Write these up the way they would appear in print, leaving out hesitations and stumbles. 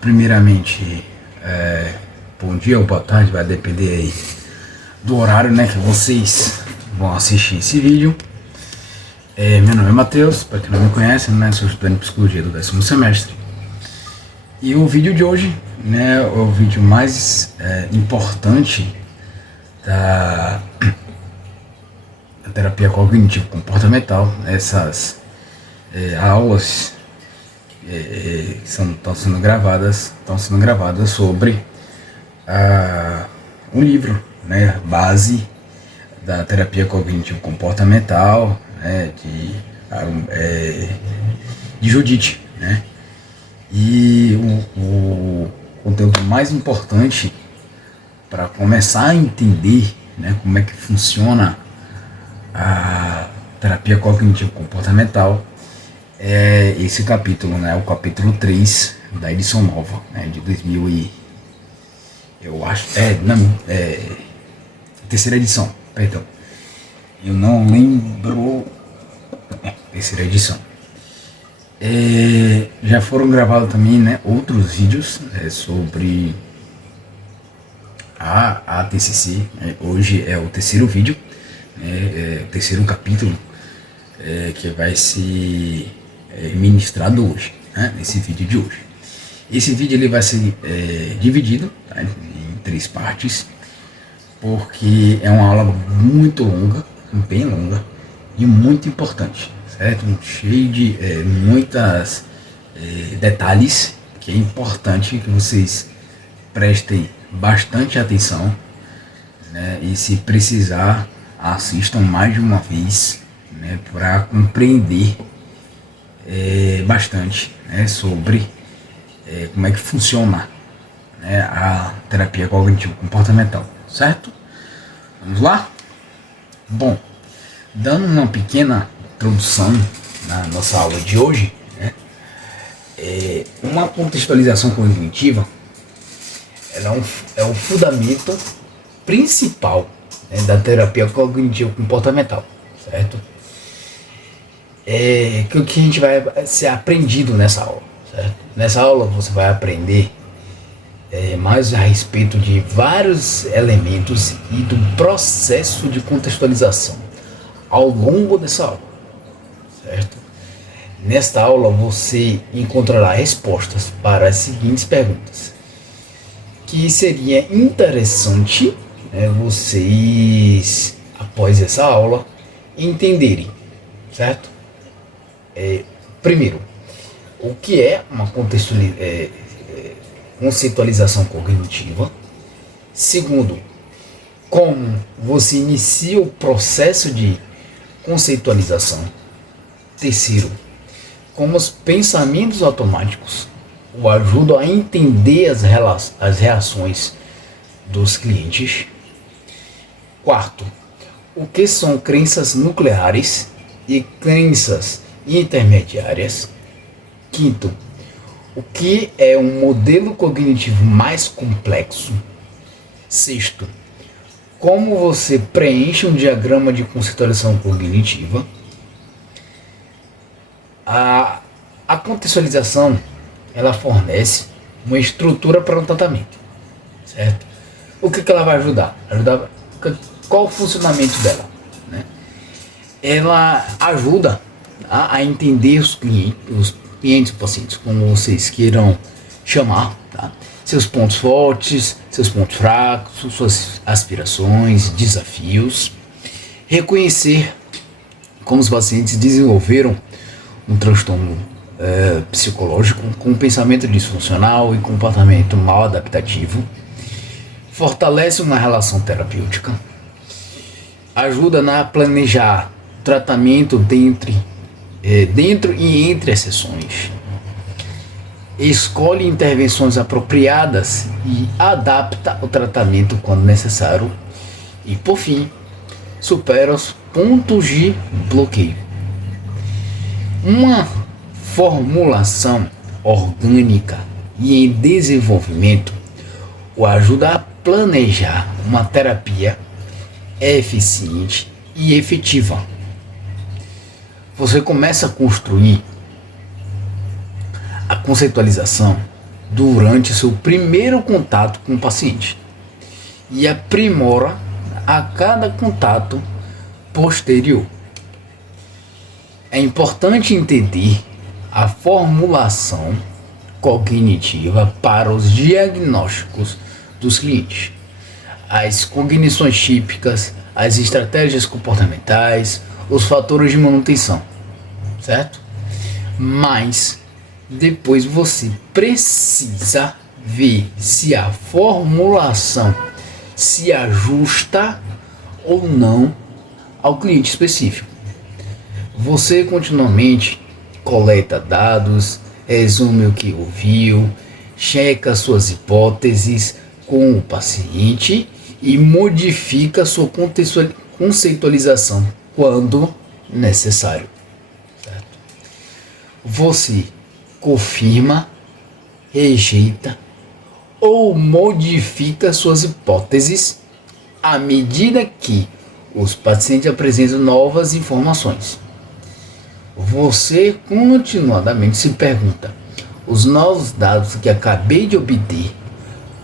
Primeiramente, bom dia ou boa tarde, vai depender aí do horário, né, que vocês vão assistir esse vídeo. Meu nome é Matheus, para quem não me conhece, né, sou estudante de psicologia do 10º semestre. E o vídeo de hoje, né, é o vídeo mais importante da terapia cognitivo-comportamental. Essas aulas estão sendo gravadas sobre um livro, né, base da terapia cognitivo-comportamental, né, de Judith, né? E o conteúdo mais importante para começar a entender, né, como é que funciona a terapia cognitivo-comportamental é esse capítulo, né, o capítulo 3 da edição nova, né, de 2000 e... eu acho... terceira edição, perdão. Eu não lembro... terceira edição. Já foram gravados também, né, outros vídeos sobre a TCC, né? Hoje é o terceiro vídeo, o terceiro capítulo que vai ser ministrado hoje, né, nesse vídeo de hoje. Esse vídeo ele vai ser dividido, tá, em 3 partes, porque é uma aula muito longa, bem longa e muito importante, certo? Cheio de muitas detalhes que é importante que vocês prestem bastante atenção, né? E se precisar assistam mais de uma vez, né, para compreender bastante, né, sobre como é que funciona, né, a terapia cognitivo-comportamental, certo? Vamos lá? Bom, dando uma pequena introdução na nossa aula de hoje, né, uma contextualização cognitiva ela é o fundamento principal, né, da terapia cognitivo-comportamental, certo? Que o que a gente vai ser aprendido nessa aula, certo? Nessa aula você vai aprender mais a respeito de vários elementos e do processo de contextualização ao longo dessa aula, certo? Nesta aula você encontrará respostas para as seguintes perguntas, que seria interessante, né, vocês, após essa aula, entenderem, certo? Primeiro, o que é uma conceitualização cognitiva. Segundo, como você inicia o processo de conceitualização. Terceiro, como os pensamentos automáticos o ajudam a entender as reações dos clientes. Quarto, o que são crenças nucleares e crenças intermediárias. Quinto, o que é um modelo cognitivo mais complexo. Sexto, como você preenche um diagrama de conceitualização cognitiva. A contextualização ela fornece uma estrutura para um tratamento, certo? O que ela vai ajudar? Qual o funcionamento dela, né? Ela ajuda a entender os clientes, pacientes, como vocês queiram chamar, tá? Seus pontos fortes, seus pontos fracos, suas aspirações, desafios. Reconhecer como os pacientes desenvolveram um transtorno psicológico com pensamento disfuncional e comportamento mal adaptativo. Fortalece uma relação terapêutica. Ajuda a planejar tratamento dentro e entre as sessões. Escolhe intervenções apropriadas e adapta o tratamento quando necessário. E, por fim, supera os pontos de bloqueio. Uma formulação orgânica e em desenvolvimento o ajuda a planejar uma terapia eficiente e efetiva. Você começa a construir a conceitualização durante seu primeiro contato com o paciente e aprimora a cada contato posterior. É importante entender a formulação cognitiva para os diagnósticos dos clientes, as cognições típicas, as estratégias comportamentais, os fatores de manutenção, certo? Mas depois você precisa ver se a formulação se ajusta ou não ao cliente específico. Você continuamente coleta dados, resume o que ouviu, checa suas hipóteses com o paciente e modifica sua conceitualização quando necessário. Certo? Você confirma, rejeita ou modifica suas hipóteses à medida que os pacientes apresentam novas informações. Você continuadamente se pergunta: os novos dados que acabei de obter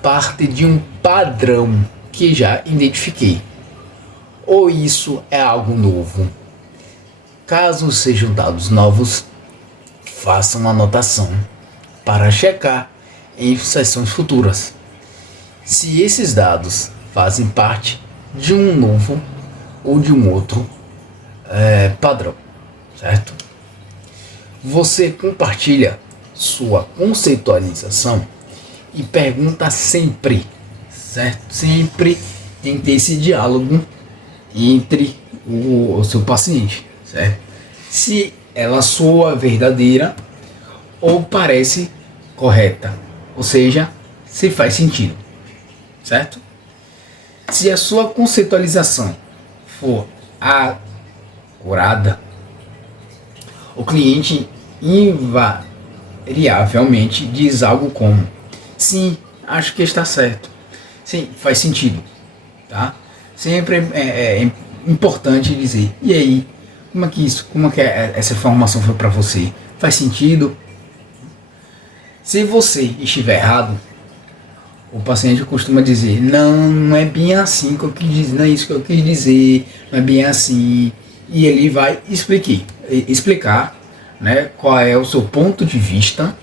partem de um padrão que já identifiquei, ou isso é algo novo? Caso sejam dados novos, faça uma anotação para checar em sessões futuras se esses dados fazem parte de um novo ou de um outro padrão, certo? Você compartilha sua conceitualização e pergunta sempre, certo? Sempre tem que ter esse diálogo entre o seu paciente, certo? Se ela soa verdadeira ou parece correta, ou seja, se faz sentido, certo? Se a sua conceitualização for acurada, o cliente invariavelmente diz algo como: sim, acho que está certo, sim, faz sentido, tá? Sempre é importante dizer: e aí, como é que essa informação foi para você? Faz sentido? Se você estiver errado, o paciente costuma dizer: não é bem assim que eu quis dizer, não é isso que eu quis dizer, não é bem assim. E ele vai explicar, né, qual é o seu ponto de vista,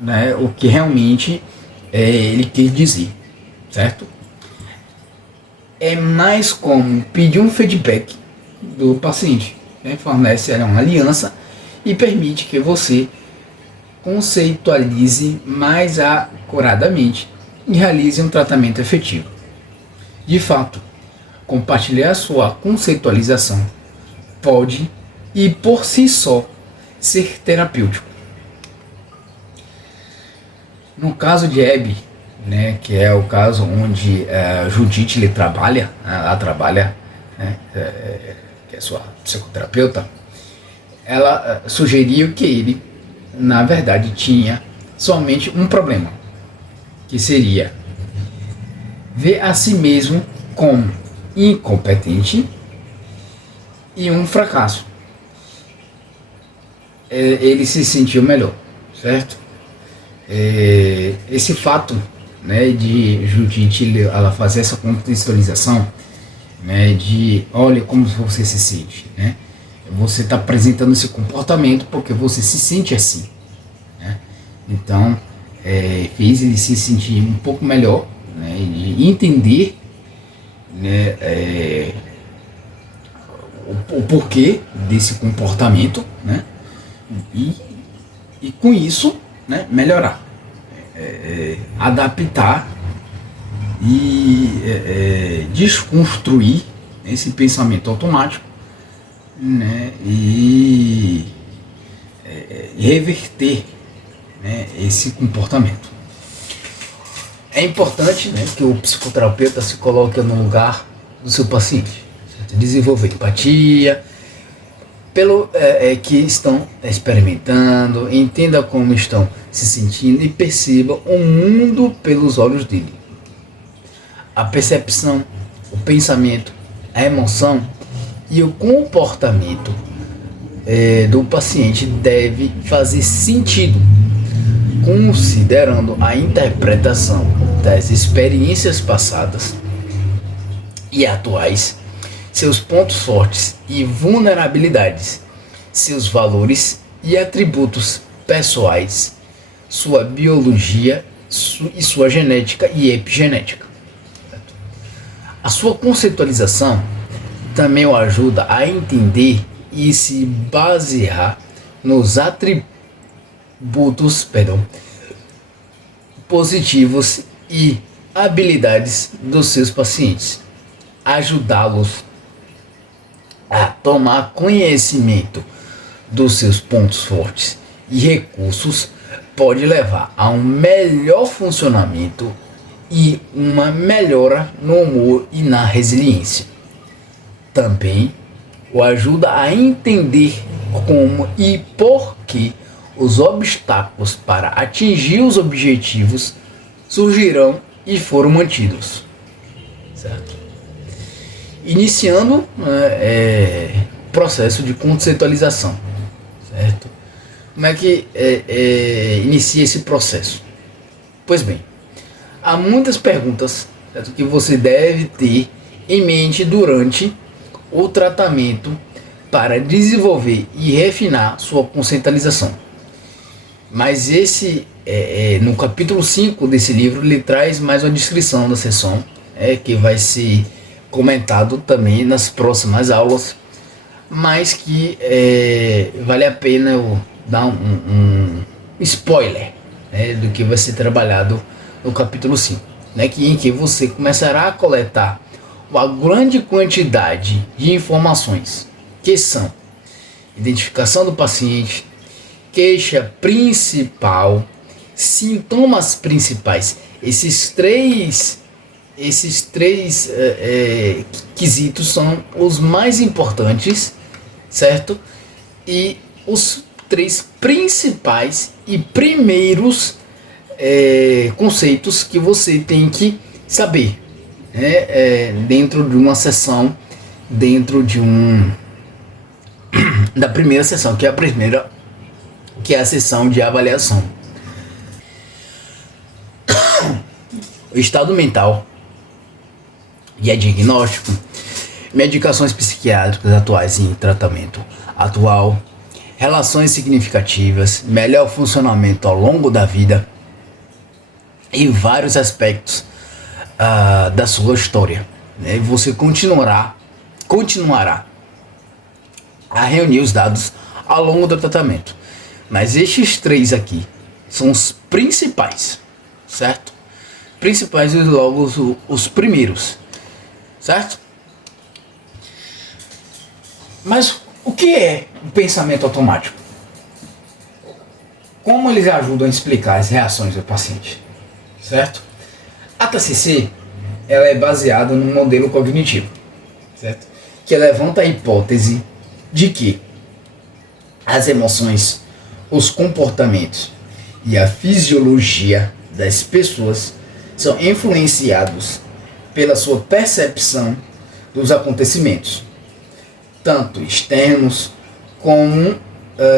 né, o que realmente ele quer dizer, certo? É mais como pedir um feedback do paciente, né? Fornece uma aliança e permite que você conceitualize mais acuradamente e realize um tratamento efetivo. De fato, compartilhar sua conceitualização pode e por si só ser terapêutico. No caso de Abby, né, que é o caso onde Judith ele trabalha, ela trabalha, né, que é sua psicoterapeuta, ela sugeriu que ele, na verdade, tinha somente um problema, que seria ver a si mesmo como incompetente e um fracasso. Ele se sentiu melhor, certo? Esse fato, né, de Judith ela fazer essa contextualização, né, de olha como você se sente, né? Você está apresentando esse comportamento porque você se sente assim, né? Então fez ele se sentir um pouco melhor, né, de entender, né, o porquê desse comportamento, né, e com isso, né, melhorar, adaptar e desconstruir esse pensamento automático, né, e reverter, né, esse comportamento. É importante, né, que o psicoterapeuta se coloque no lugar do seu paciente, certo? Desenvolver empatia pelo que estão experimentando, entenda como estão se sentindo e perceba o mundo pelos olhos dele. A percepção, o pensamento, a emoção e o comportamento do paciente deve fazer sentido considerando a interpretação das experiências passadas e atuais, seus pontos fortes e vulnerabilidades, seus valores e atributos pessoais, sua biologia e sua genética e epigenética. A sua conceitualização também o ajuda a entender e se basear nos atributos positivos e habilidades dos seus pacientes, ajudá-los a tomar conhecimento dos seus pontos fortes e recursos pode levar a um melhor funcionamento e uma melhora no humor e na resiliência. Também o ajuda a entender como e por que os obstáculos para atingir os objetivos surgirão e foram mantidos, certo? Iniciando o processo de conceitualização, certo? Como é que inicia esse processo? Pois bem, há muitas perguntas, certo, que você deve ter em mente durante o tratamento para desenvolver e refinar sua conceitualização. Mas no capítulo 5 desse livro, ele traz mais uma descrição da sessão, que vai ser comentado também nas próximas aulas, mas que vale a pena eu dar um spoiler, do que vai ser trabalhado no capítulo 5, em que você começará a coletar uma grande quantidade de informações, que são identificação do paciente, queixa principal, sintomas principais. Esses três quesitos são os mais importantes, certo? E os três principais e primeiros conceitos que você tem que saber, dentro de uma sessão, da primeira sessão, que é a sessão de avaliação. O estado mental, diagnóstico, medicações psiquiátricas atuais em tratamento atual, relações significativas, melhor funcionamento ao longo da vida e vários aspectos da sua história. Você continuará a reunir os dados ao longo do tratamento. Mas estes três aqui são os principais, certo? Principais e logo os primeiros, certo? Mas o que é o pensamento automático? Como eles ajudam a explicar as reações do paciente, certo? A TCC, ela é baseada num modelo cognitivo, certo? Que levanta a hipótese de que as emoções, os comportamentos e a fisiologia das pessoas são influenciados pela sua percepção dos acontecimentos, tanto externos como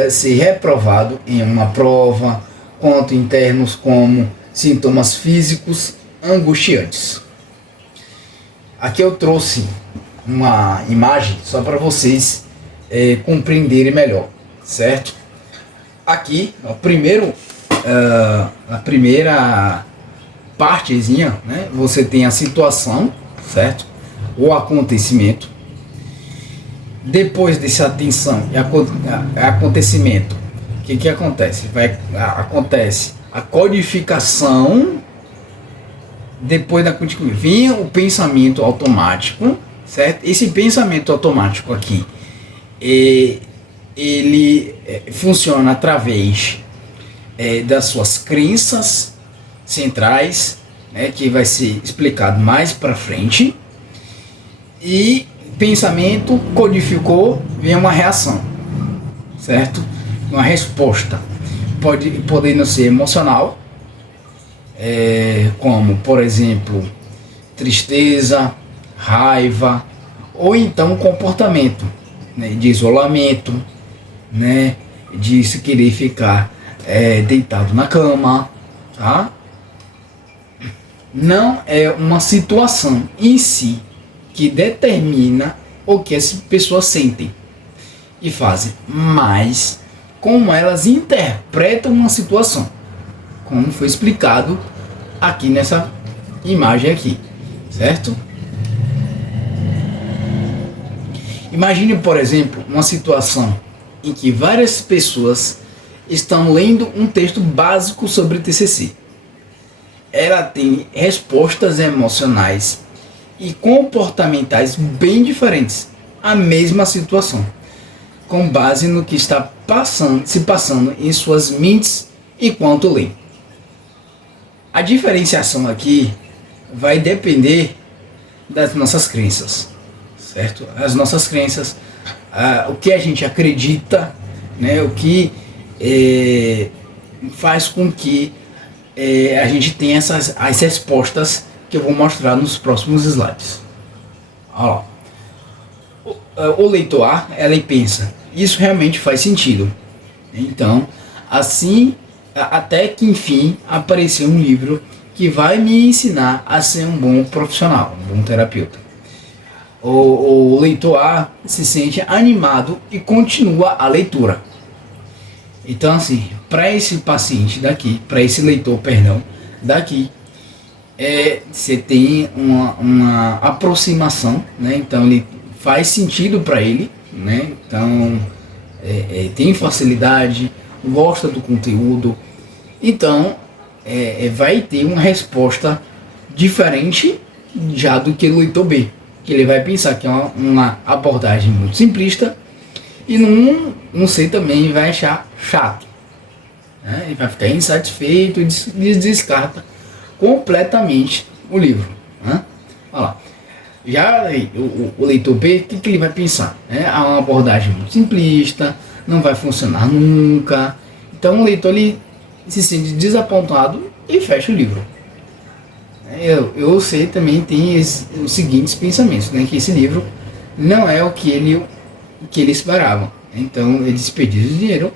ser reprovado em uma prova, quanto internos como sintomas físicos angustiantes. Aqui eu trouxe uma imagem só para vocês compreenderem melhor, certo? Aqui, a primeira partezinha, você tem a situação, certo? O acontecimento. Depois dessa atenção e acontecimento, o que acontece? Acontece a codificação. Depois da codificação, vinha o pensamento automático, certo? Esse pensamento automático aqui, ele funciona através das suas crenças centrais, que vai ser explicado mais para frente. E pensamento codificou, vem uma reação, certo? Uma resposta, podendo ser emocional, como por exemplo tristeza, raiva, ou então comportamento, de isolamento, de se querer ficar deitado na cama, tá? Não é uma situação em si que determina o que as pessoas sentem e fazem, mas como elas interpretam uma situação, como foi explicado aqui nessa imagem aqui, certo? Imagine, por exemplo, uma situação em que várias pessoas estão lendo um texto básico sobre TCC. Ela tem respostas emocionais e comportamentais bem diferentes à mesma situação, com base no que está se passando em suas mentes enquanto lê. A diferenciação aqui vai depender das nossas crenças, certo? As nossas crenças, o que a gente acredita, né? O que faz com que a gente tenha as respostas que eu vou mostrar nos próximos slides. Olha lá. O leitor A, ela pensa, isso realmente faz sentido. Então, assim, até que enfim apareceu um livro que vai me ensinar a ser um bom profissional, um bom terapeuta. O leitor A se sente animado e continua a leitura. Então, assim, para esse paciente daqui, para esse leitor, perdão, daqui, você tem uma aproximação, né? Então ele faz sentido para ele, né? Então tem facilidade, gosta do conteúdo, então vai ter uma resposta diferente já do que o leitor B, que ele vai pensar que é uma abordagem muito simplista e não sei, também vai achar chato, né? Ele vai ficar insatisfeito e descarta completamente o livro, né? Olha lá. Já o leitor B, o que ele vai pensar? É uma abordagem muito simplista, não vai funcionar nunca. Então o leitor ele se sente desapontado e fecha o livro. Eu sei também tem os seguintes pensamentos, né? Que esse livro não é o que ele esperava. Então ele desperdiça dinheiro.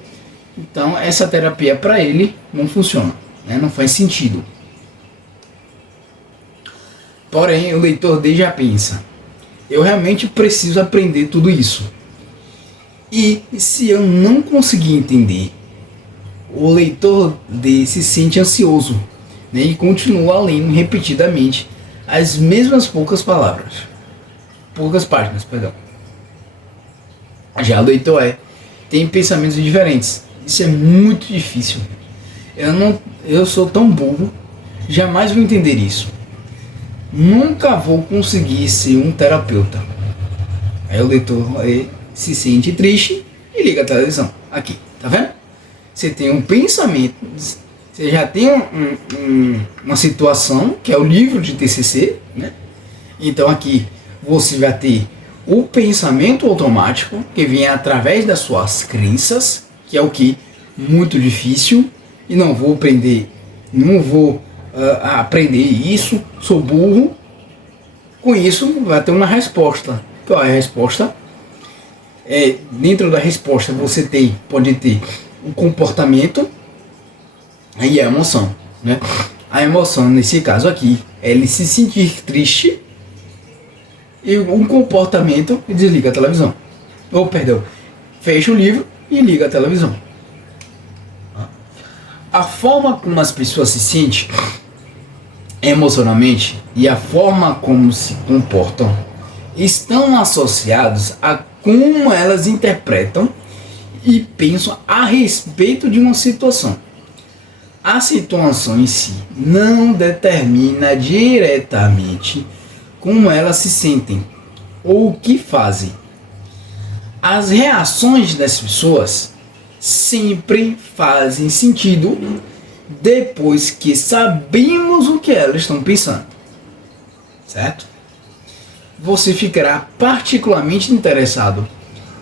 Então essa terapia para ele não funciona, né? Não faz sentido. Porém, o leitor D já pensa, eu realmente preciso aprender tudo isso. E se eu não conseguir entender, o leitor D se sente ansioso, né, e continua lendo repetidamente as mesmas poucas páginas, perdão. Já o leitor E tem pensamentos diferentes. Isso é muito difícil. Eu sou tão burro, jamais vou entender isso. Nunca vou conseguir ser um terapeuta. Aí o leitor se sente triste e liga a televisão. Aqui, tá vendo? Você tem um pensamento, você já tem uma situação, que é o livro de TCC, né? Então aqui você vai ter o pensamento automático, que vem através das suas crenças, que é o que muito difícil, e não vou aprender isso, sou burro. Com isso vai ter uma resposta. Qual é a resposta? Dentro da resposta você pode ter o comportamento e a emoção, né? A emoção nesse caso aqui é ele se sentir triste, e um comportamento e desliga a televisão. Fecha o livro e liga a televisão. A forma como as pessoas se sentem emocionalmente e a forma como se comportam estão associados a como elas interpretam e pensam a respeito de uma situação. A situação em si não determina diretamente como elas se sentem ou o que fazem. As reações das pessoas sempre fazem sentido depois que sabemos o que elas estão pensando, certo? Você ficará particularmente interessado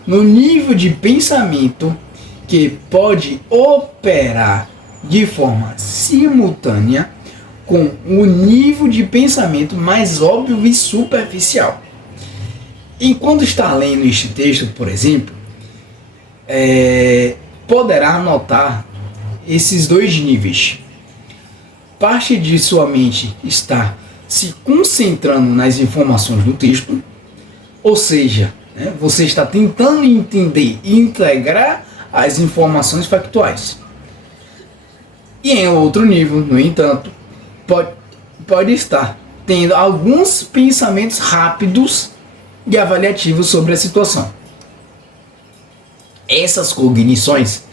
no nível de pensamento que pode operar de forma simultânea com o nível de pensamento mais óbvio e superficial. Enquanto está lendo este texto, por exemplo, poderá notar esses dois níveis. Parte de sua mente está se concentrando nas informações do texto, ou seja, você está tentando entender e integrar as informações factuais. E em outro nível, no entanto, pode estar tendo alguns pensamentos rápidos e avaliativos sobre a situação. Essas cognições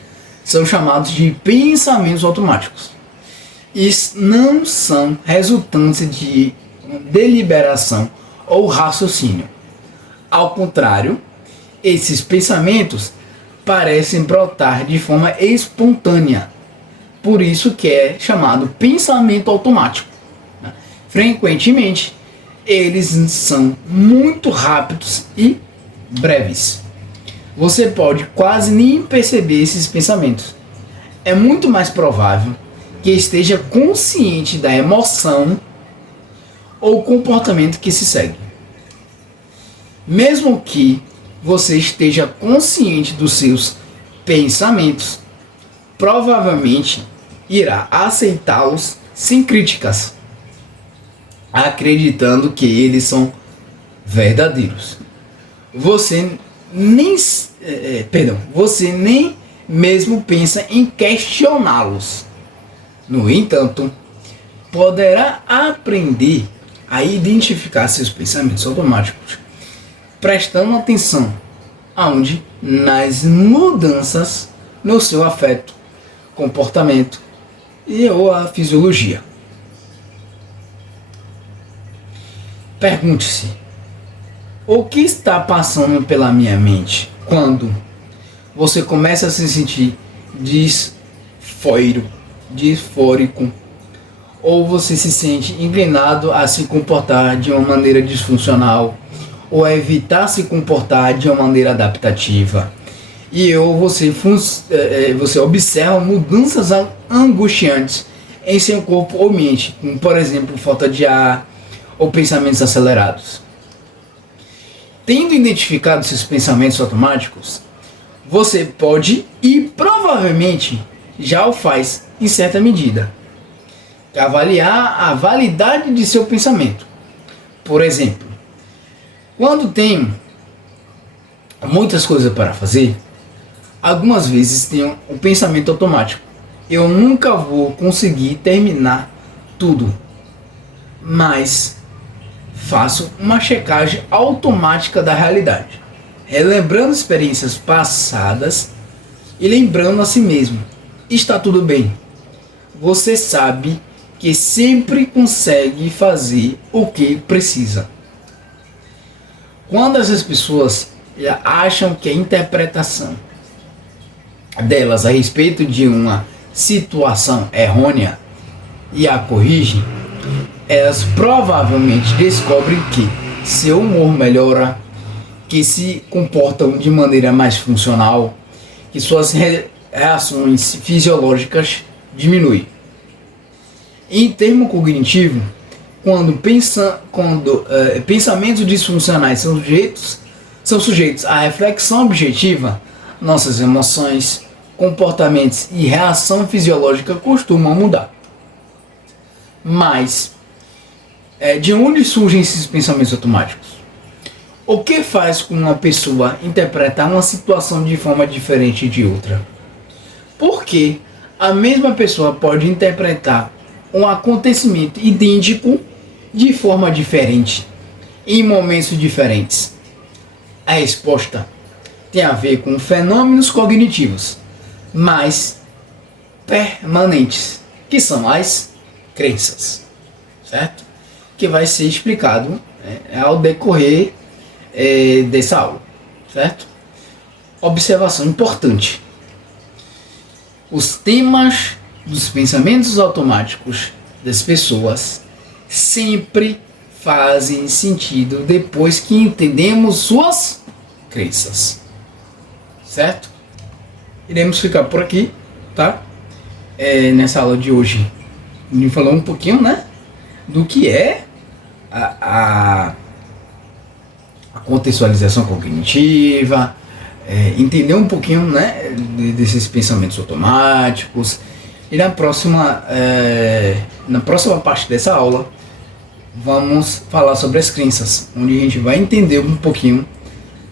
são chamados de pensamentos automáticos. E não são resultantes de deliberação ou raciocínio. Ao contrário, esses pensamentos parecem brotar de forma espontânea. Por isso que é chamado pensamento automático. Frequentemente, eles são muito rápidos e breves. Você pode quase nem perceber esses pensamentos. É muito mais provável que esteja consciente da emoção ou comportamento que se segue. Mesmo que você esteja consciente dos seus pensamentos, provavelmente irá aceitá-los sem críticas, acreditando que eles são verdadeiros. Você nem mesmo pensa em questioná-los. No entanto, poderá aprender a identificar seus pensamentos automáticos, prestando atenção aonde nas mudanças no seu afeto, comportamento ou a fisiologia. Pergunte-se: o que está passando pela minha mente quando você começa a se sentir disfórico, ou você se sente inclinado a se comportar de uma maneira disfuncional, ou a evitar se comportar de uma maneira adaptativa, ou você observa mudanças angustiantes em seu corpo ou mente, como por exemplo falta de ar ou pensamentos acelerados. Tendo identificado seus pensamentos automáticos, você pode e provavelmente já o faz em certa medida avaliar a validade de seu pensamento. Por exemplo, quando tenho muitas coisas para fazer, algumas vezes tenho um pensamento automático: eu nunca vou conseguir terminar tudo. Mas faço uma checagem automática da realidade, relembrando experiências passadas e lembrando a si mesmo: está tudo bem. Você sabe que sempre consegue fazer o que precisa. Quando essas pessoas acham que a interpretação delas a respeito de uma situação errônea e a corrigem, elas provavelmente descobrem que seu humor melhora, que se comportam de maneira mais funcional, que suas reações fisiológicas diminuem. Em termo cognitivo, quando pensamentos disfuncionais são sujeitos à reflexão objetiva, nossas emoções, comportamentos e reação fisiológica costumam mudar. Mas, de onde surgem esses pensamentos automáticos? O que faz com uma pessoa interpretar uma situação de forma diferente de outra? Por que a mesma pessoa pode interpretar um acontecimento idêntico de forma diferente, em momentos diferentes? A resposta tem a ver com fenômenos cognitivos mais permanentes, que são as crenças, certo? Que vai ser explicado ao decorrer dessa aula, certo? Observação importante: os temas dos pensamentos automáticos das pessoas sempre fazem sentido depois que entendemos suas crenças, certo? Iremos ficar por aqui, tá? Nessa aula de hoje, a gente falou um pouquinho, do que é a contextualização cognitiva, entender um pouquinho, desses pensamentos automáticos, E na próxima parte dessa aula, vamos falar sobre as crenças, onde a gente vai entender um pouquinho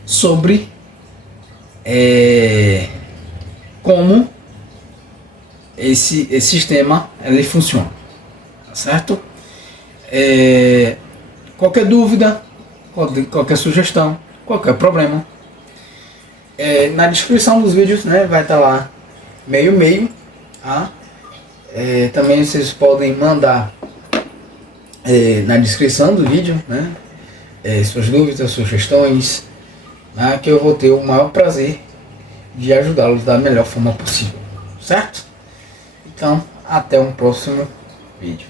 sobre como esse sistema ele funciona, tá certo? Qualquer dúvida, qualquer sugestão, qualquer problema, na descrição dos vídeos, né, vai estar lá meio, tá? Também vocês podem mandar na descrição do vídeo, né, suas dúvidas, sugestões, né, que eu vou ter o maior prazer de ajudá-los da melhor forma possível, certo? Então, até um próximo vídeo.